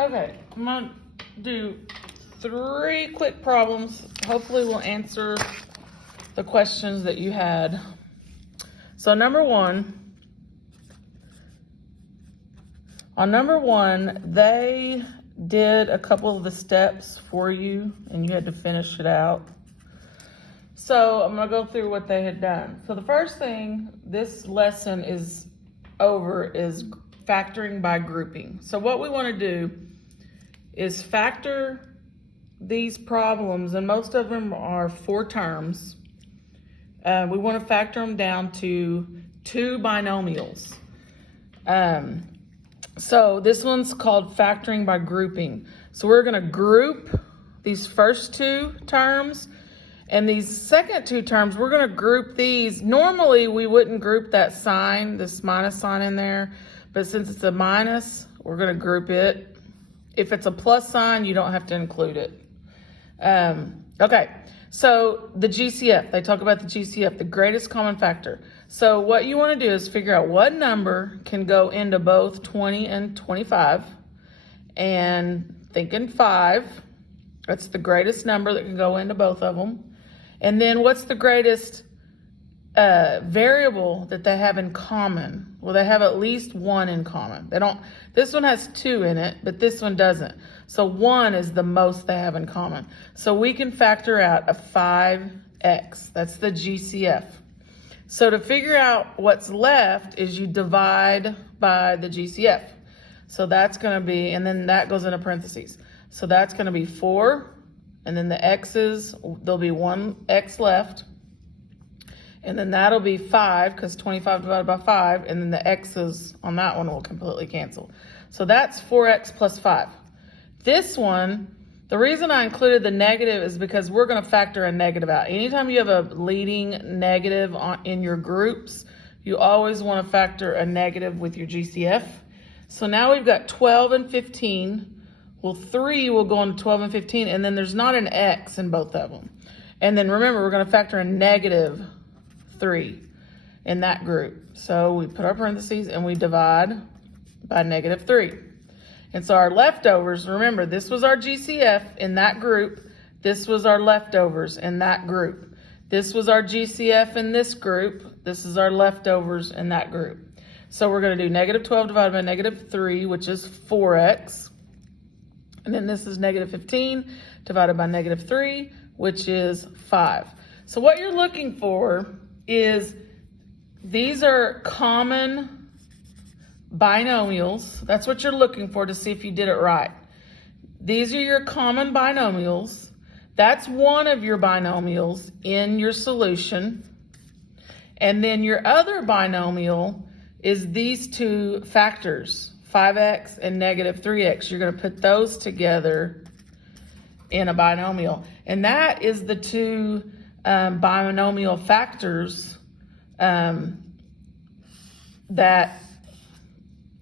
Okay, I'm gonna do 3 quick problems. Hopefully we'll answer the questions that you had. So number one, they did a couple of the steps for you and you had to finish it out. So I'm gonna go through what they had done. So the first thing this lesson is over is factoring by grouping. So what we wanna do is factor these problems, and most of them are 4 terms. We want to factor them down to 2 binomials. So this one's called factoring by grouping. So we're going to group these first 2 terms, and these second 2 terms, we're going to group these. Normally we wouldn't group that sign, this minus sign in there, but since it's a minus, we're going to group it. If it's a plus sign, you don't have to include it. Okay, so the GCF, they talk about the GCF, the greatest common factor. So what you want to do is figure out what number can go into both 20 and 25, and thinking 5, that's the greatest number that can go into both of them. And then what's the greatest variable that they have in common? Well, they have at least 1 in common. This one has 2 in it, but this one doesn't. So 1 is the most they have in common. So we can factor out a 5x. That's the GCF. So to figure out what's left is you divide by the GCF. So that's going to be, and then that goes into parentheses. So that's going to be 4, and then the x's, there'll be 1 x left. And then that'll be 5, because 25 divided by 5, and then the x's on that one will completely cancel. So that's 4x plus 5. This one, the reason I included the negative is because we're going to factor a negative out. Anytime you have a leading negative in your groups, you always want to factor a negative with your GCF. So now we've got 12 and 15. Well, 3 will go into 12 and 15, and then there's not an x in both of them. And then remember, we're going to factor a negative 3 in that group. So we put our parentheses and we divide by negative 3. And so our leftovers, remember, this was our GCF in that group. This was our leftovers in that group. This was our GCF in this group. This is our leftovers in that group. So we're going to do negative 12 divided by negative 3, which is 4x. And then this is negative 15 divided by negative 3, which is 5. So what you're looking for is these are common binomials. That's what you're looking for to see if you did it right. These are your common binomials. That's one of your binomials in your solution. And then your other binomial is these 2 factors, 5x and negative 3x. You're going to put those together in a binomial. And that is the 2 binomial factors that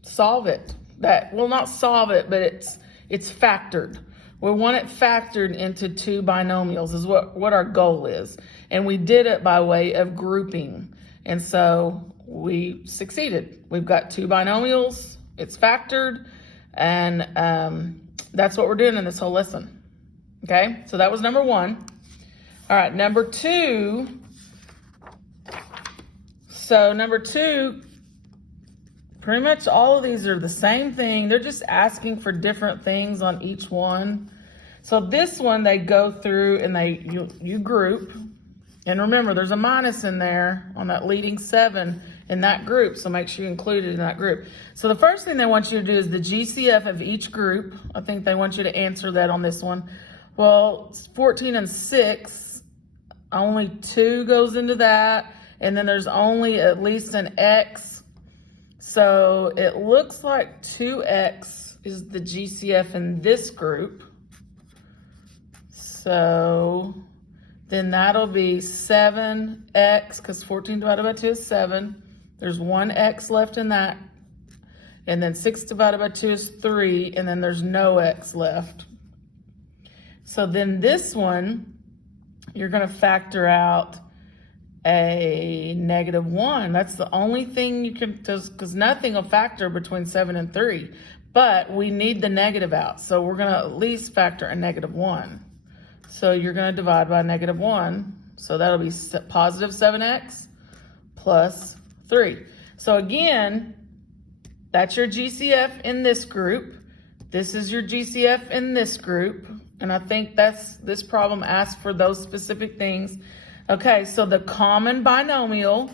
solve it. That will not solve it, but it's factored. We want it factored into 2 binomials is what our goal is. And we did it by way of grouping. And so we succeeded. We've got 2 binomials, it's factored, and that's what we're doing in this whole lesson. Okay, so that was number 1. All right, number 2. So number 2, pretty much all of these are the same thing. They're just asking for different things on each one. So this one, they go through and you group. And remember, there's a minus in there on that leading 7 in that group. So make sure you include it in that group. So the first thing they want you to do is the GCF of each group. I think they want you to answer that on this one. Well, 14 and 6. Only 2 goes into that, and then there's only at least an x. So it looks like 2x is the GCF in this group. So then that'll be 7x, because 14 divided by 2 is 7. There's 1 x left in that. And then 6 divided by 2 is 3, and then there's no x left. So then this one, you're going to factor out a -1. That's the only thing you can, because nothing will factor between 7 and 3. But we need the negative out, so we're going to at least factor a -1. So you're going to divide by -1. So that'll be positive 7x plus 3. So again, that's your GCF in this group. This is your GCF in this group. And I think this problem asks for those specific things. Okay, so the common binomial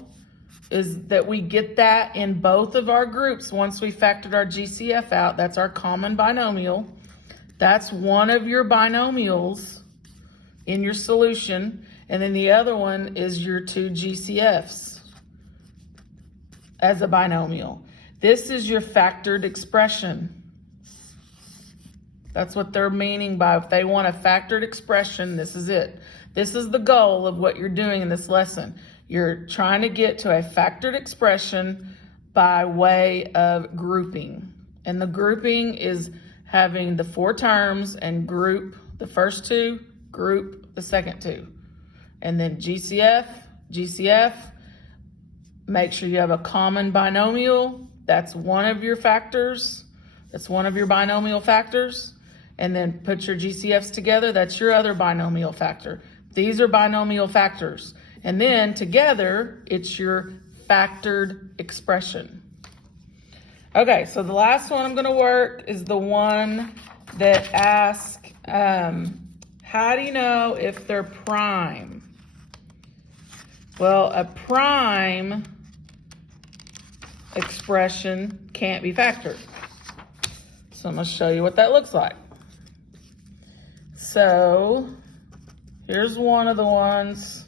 is that we get that in both of our groups once we factored our GCF out. That's our common binomial. That's one of your binomials in your solution. And then the other one is your two GCFs as a binomial. This is your factored expression. That's what they're meaning by if they want a factored expression, this is it. This is the goal of what you're doing in this lesson. You're trying to get to a factored expression by way of grouping. And the grouping is having the 4 terms and group the first 2, group the second 2. And then GCF, make sure you have a common binomial. That's one of your factors. That's one of your binomial factors. And then put your GCFs together. That's your other binomial factor. These are binomial factors. And then together, it's your factored expression. Okay, so the last one I'm going to work is the one that asks, how do you know if they're prime? Well, a prime expression can't be factored. So I'm going to show you what that looks like. So here's one of the ones.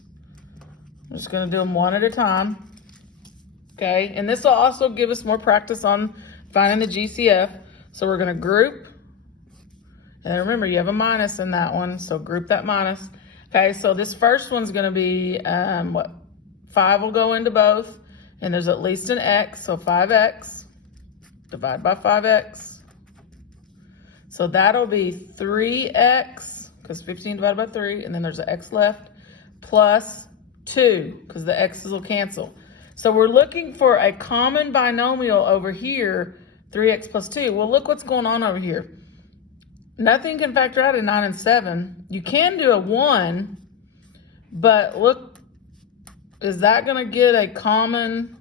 I'm just going to do them one at a time. Okay, and this will also give us more practice on finding the GCF. So we're going to group. And remember, you have a minus in that one, so group that minus. Okay, so this first one's going to be, 5 will go into both. And there's at least an x, so 5x. Divide by 5x. So that'll be 3x, because 15 divided by 3, and then there's an x left, plus 2, because the x's will cancel. So we're looking for a common binomial over here, 3x plus 2. Well, look what's going on over here. Nothing can factor out a 9 and 7. You can do a 1, but look, is that going to get a common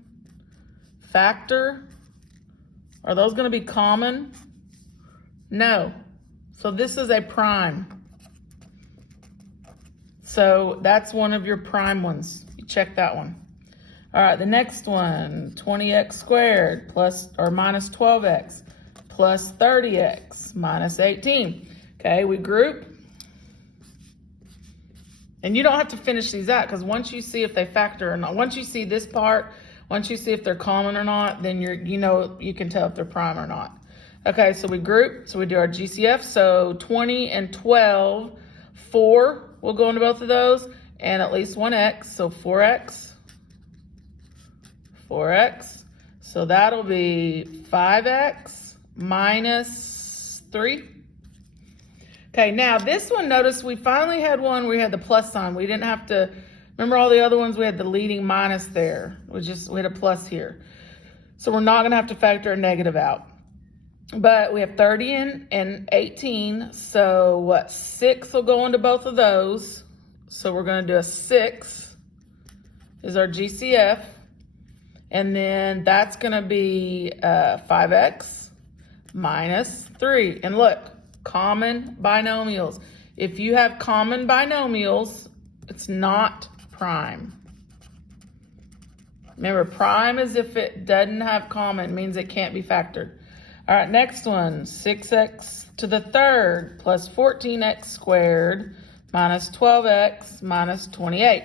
factor? Are those going to be common? No. So this is a prime. So that's one of your prime ones. You check that one. All right, the next one, 20x squared plus or minus 12x plus 30x minus 18. Okay, we group. And you don't have to finish these out because once you see if they factor or not, once you see this part, once you see if they're common or not, then you can tell if they're prime or not. Okay, so we group, so we do our GCF. So 20 and 12, 4 will go into both of those, and at least one x, so 4x. So that'll be 5x minus 3. Okay, now this one, notice we finally had one where we had the plus sign. We didn't have to, remember all the other ones, we had the leading minus there. We had a plus here. So we're not gonna have to factor a negative out. But we have 30 and 18, so what, 6 will go into both of those. So we're gonna do a 6 is our GCF. And then that's gonna be 5x minus 3. And look, common binomials. If you have common binomials, it's not prime. Remember, prime is if it doesn't have common, it means it can't be factored. All right, next one, 6x to the third plus 14x squared minus 12x minus 28.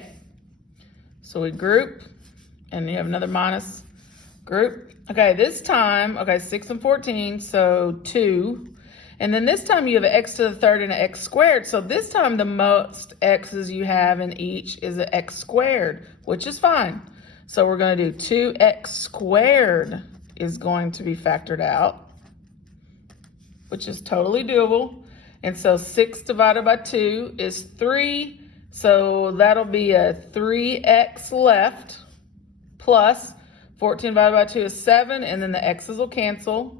So we group, and you have another minus group. Okay, this time, 6 and 14, so 2. And then this time you have an x to the third and an x squared. So this time the most x's you have in each is an x squared, which is fine. So we're going to do 2x squared is going to be factored out, which is totally doable. And so 6 divided by 2 is 3. So that'll be a 3x left plus 14 divided by 2 is 7, and then the x's will cancel.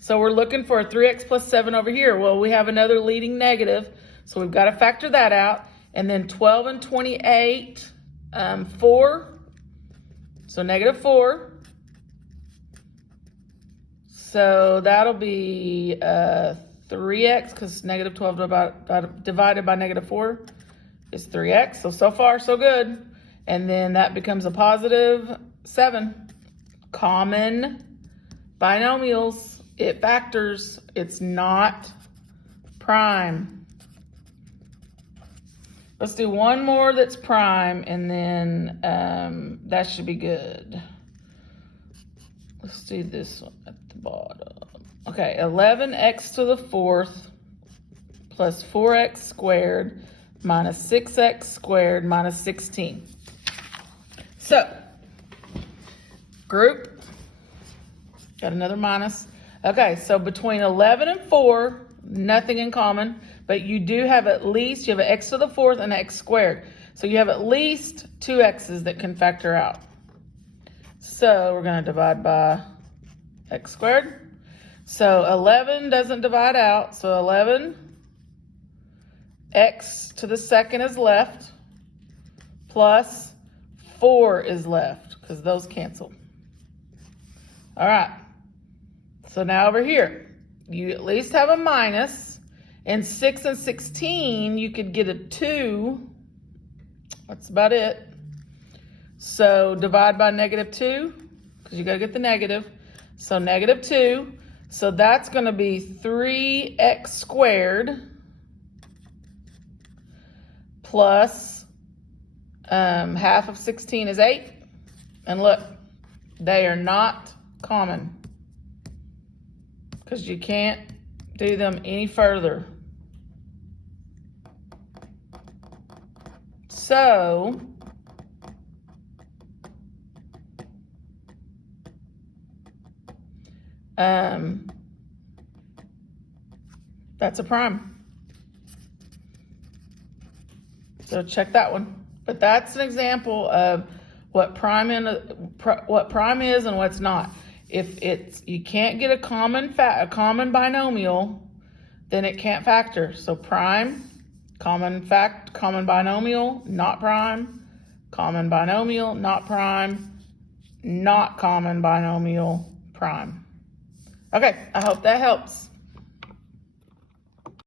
So we're looking for a 3x plus 7 over here. Well, we have another leading negative, so we've got to factor that out. And then 12 and 28, 4, so negative 4. So that'll be 3x, because negative 12 divided by negative 4 is 3x. So far, so good. And then that becomes a positive 7. Common binomials. It factors. It's not prime. Let's do one more that's prime, and then that should be good. Let's do this one at the bottom. Okay, 11x to the 4th plus 4x squared minus 6x squared minus 16. So, group, got another minus. Okay, so between 11 and 4, nothing in common, but you do have at least, you have an x to the 4th and an x squared. So you have at least 2 x's that can factor out. So we're going to divide by x squared. So 11 doesn't divide out, so 11, x to the 2nd is left, plus 4 is left, because those cancel. All right, so now over here, you at least have a minus. In 6 and 16, you could get a 2. That's about it. So divide by negative 2, because you got to get the negative. So negative 2. So that's going to be 3x squared plus half of 16 is 8. And look, they are not common, because you can't do them any further. So that's a prime. So check that one. But that's an example of what prime is and what's not. If you can't get a common binomial, then it can't factor. So prime, common binomial, not prime, common binomial, not prime, not common binomial, prime. Okay, I hope that helps.